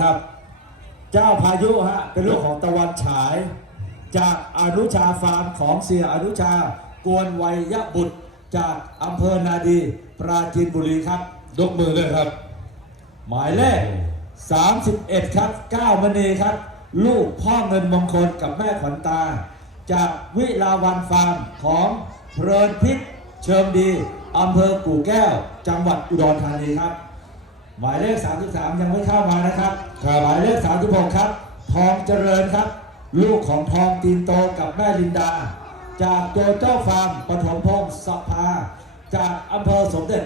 ครับ เจ้าพายุฮะเป็นลูกของตะวันฉาย จากอนุชาฟาร์มของเสียอนุชากวนวัยบุตร จากอำเภอนาดี ปราจีนบุรีครับ ยกมือด้วยครับ หมายเลข31 ครับ9มณีครับ ลูกพ่อเงินมงคลกับแม่ขวัญตา จากวิลาวันฟาร์มของเพลินพิษเชิมดีอำเภอกู่แก้ว จังหวัดอุดรธานีครับ หมายเลข 33 ยังไม่เข้ามานะครับครับหมายเลข 36 ครับ ทองเจริญครับ ลูกของทองตีนโตกับแม่ลินดา จากโจโจ้ฟาร์มปฐมพงศ์สภา จากอำเภอสมเด็จ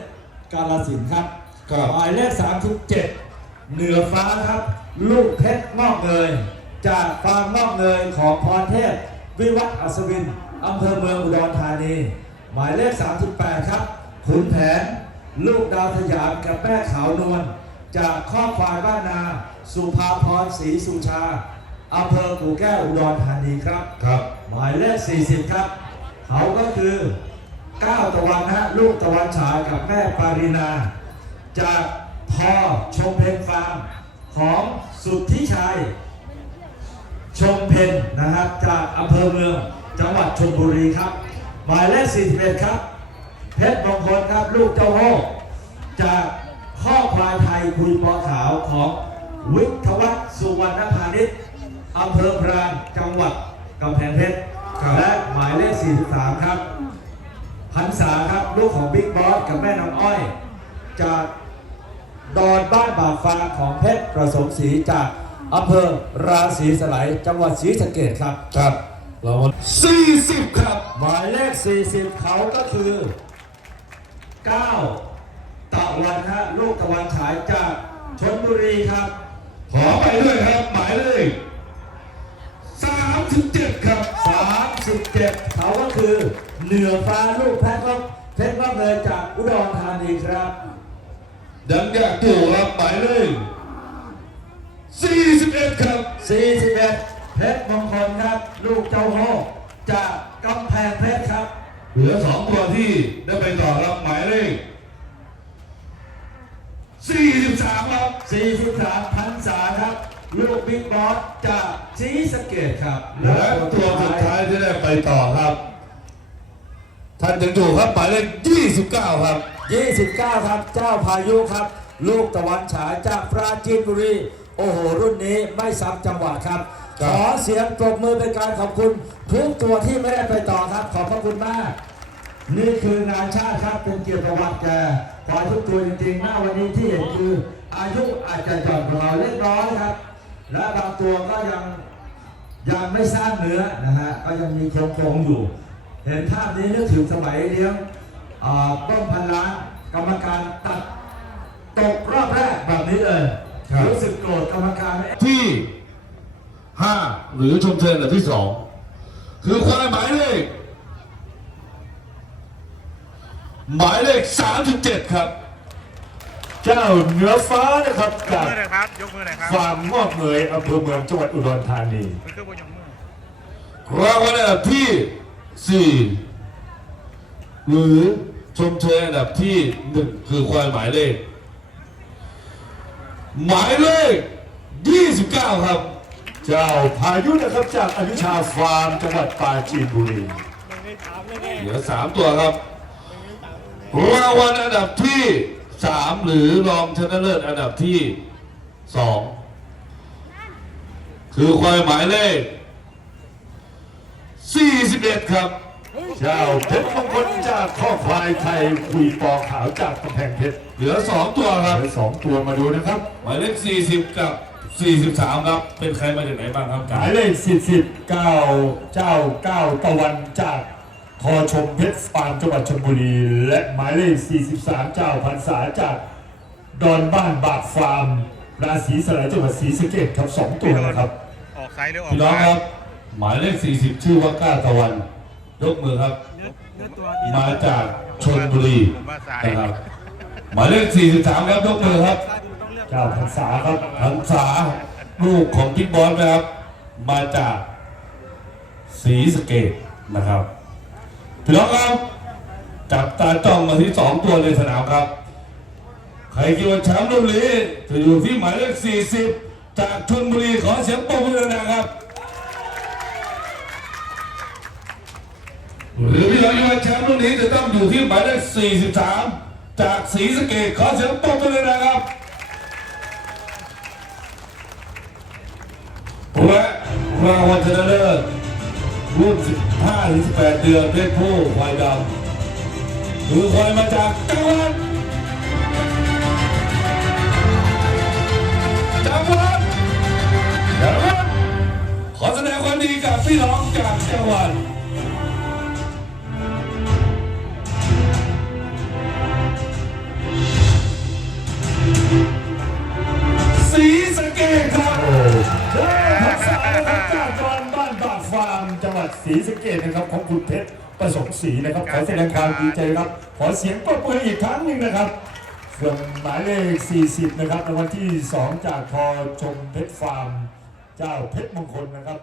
กาลสินธุ์ครับครับหมายเลข 37 เหนือฟ้าครับ ลูกเพชรงอกเงยจากฟาร์มงอกเงยของพรเทพ วิวัฒน์อัศวินอำเภอเมืองอุดรธานี หมายเลข 38 ครับขุนแผน ลูกดาวสยามกับแม่ขาวนวลจากข้อควายบ้านนา สุภาพรศรีสุชาอำเภอกู่แก้วอุดรธานีครับ ครับ หมายเลข 40 ครับ เขาก็คือก้าวตะวันนะฮะลูกตะวันฉายกับแม่ปารินา จากพอชมเพนฟาร์มของสุทธิชัย ชมเพนนะครับจากอำเภอเมืองจังหวัดชลบุรีครับ หมายเลข 41 ครับ เพชรมงคลครับลูกเจ้าโฮจากข้อควายไทยคุยปอขาวของวิทยวัฒน์สุวรรณพาณิชย์อำเภอพรานจังหวัดกำแพงเพชรครับและหมายเลข 43 ครับพันษาครับลูกของบิ๊กบอสกับแม่น้องอ้อย จากดอนบ้านบาฟ้าของเพชรประสมศรีจากอำเภอราศีสไลยจังหวัดศรีสะเกดครับครับรางวัลสี่สิบครับ หมายเลข 40 เขาก็คือ 9ตะวันฮะลูกตะวันฉายจากชนบุรีครับ ขอไปด้วยครับ หมายเลขสามสิบเจ็ดครับ 37เขาก็คือ เหนือฟ้าลูกแพทย์ก็เพชรก็เลยจากอุดรธานีครับยังอยากอยู่ครับหมายเลขสี่สิบเอ็ดครับ 41เพชรมงคลครับ ลูกเจ้าโฮจากกำแพงเพชรครับ เหลือสองตัวที่ได้ไปต่อครับหมายเลขสี่สิบสามครับ43พันษาครับ ลูกบิ๊กบอสจากศรีสะเกดครับ และตัวสุดท้ายที่ได้ไปต่อครับ ท่านยังถูกครับหมายเลขยี่สิบเก้าครับ 29 ครับ เจ้าพายุครับ ลูกตะวันฉายจากปราจีนบุรี โอ้โห รุ่นนี้ไม่ซ้ำจังหวะครับครั ขบอเสียงปรบมือเป็นการขอบคุณทุกตัวที่ไม่ได้ไปต่อครับ ขอบพระคุณมาก นี่คืองานชาติครับเป็นเกียรติประวัติแกขอทุกตัวจริงๆหน้าวันนี้ที่เห็นคือ อายุอาจจะหย่อนกว่าเราเล็กน้อยครับ และบางตัวก็ยังยังไม่สร้างเนื้อนะฮะก็ยังมีโครงโครงๆอยู่ เห็นภาพนี้นึกถึงสมัยเลี้ยงอ่าต้นพันล้านกรรมการตัดตกรอบแรกแบบนี้เลยครับรู้สึกโกรธกรรมการไหม ที่ ห้าหรือชมเชยอันดับที่สองคือควายหมายเลข หมายเลขสามสิบเจ็ดครับ เจ้าเหนือฟ้านะครับยกกับมือหน่อยครับยกมือหน่อยครับฟาร์มงอกเงยอำเภอเมืองจังหวัดอุดรธานี มันคือบนยกมือรางวัลอันดับที่สี่หรือชมเชยอันดับที่หนึ่งคือควายหมายเลข หมายเลขยี่สิบเก้าครับ เจ้าพายุนะครับจากอนุชาฟาร์มจังหวัดปราจีนบุรีเหลือสามตัวครับรางวัลอันดับที่สามหรือรองชนะเลิศอันดับที่สองคือควายหมายเลข 41 ครับ เจ้าเพชรมงคลจากข้อควายไทยคุยปอขาวจากกำแพงเพชรเหลือสองตัวครับ เหลือสองตัวมาดูนะครับ หมายเลข 40 กับ 43 ครับ เป็นใครมาจากไหนบ้างครับหมายเลข40เก้าเจ้าเก้าตะวันจากทอชมเพชรฟาร์มจังหวัดชลบุรี และหมายเลข43 เจ้าพันษาจากดอนบ้านบากฟาร์มราศีสลายจังหวัดศรีสะเกษครับสองตัวนะครับ ออกซ้ายหรือออกพี่น้องขวาครับ หมายเลข 40 ชื่อว่าก้าตะวัน ยกมือครับ มาจากชนบุรีผมว่าซ้ายนะครับ หมายเลข 43 ครับ ยกมือครับ เจ้าพันษาครับหันษาลูกของกิ๊กบอลนะครับ มาจากศรีสะเกดนะครับพี่น้องครับ จับตาจ้องมาที่สองตัวในสนามครับ ใครคิดว่าแชมป์รุ่นนี้จะอยู่ที่หมายเลข 40 จากชลบุรีขอเสียงปรบมือนะครับหรือพี่น้องที่ว่าแชมป์รุ่นนี้จะต้องอยู่ที่หมายเลข 43 จากศรีสะเกดขอเสียงปรบมือนะครับ รางวัลชนะเลิศรุ่น 15ถึง18 เดือนเพศผู้ควายดำคือควายมาจากจังหวัดจังหวัดจังหวัดขอแสดงความดีกับพี่น้องจากจังหวัด ศรีสะเกดนะครับของคุณเพชรประสงค์ศรีนะครับขอแสดงความดีใจครับ ขอเสียงปรบมืออีกครั้งหนึ่งนะครับส่วนหมายเลข 40 นะครับในวันที่ 2 จากทอชมเพชรฟาร์ม เจ้าเพชรมงคลนะครับ